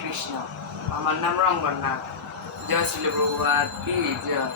কৃষ্ণ আমার নাম রঙ্গনাথ। জয় শিল প্রভুবাদ কি জয়।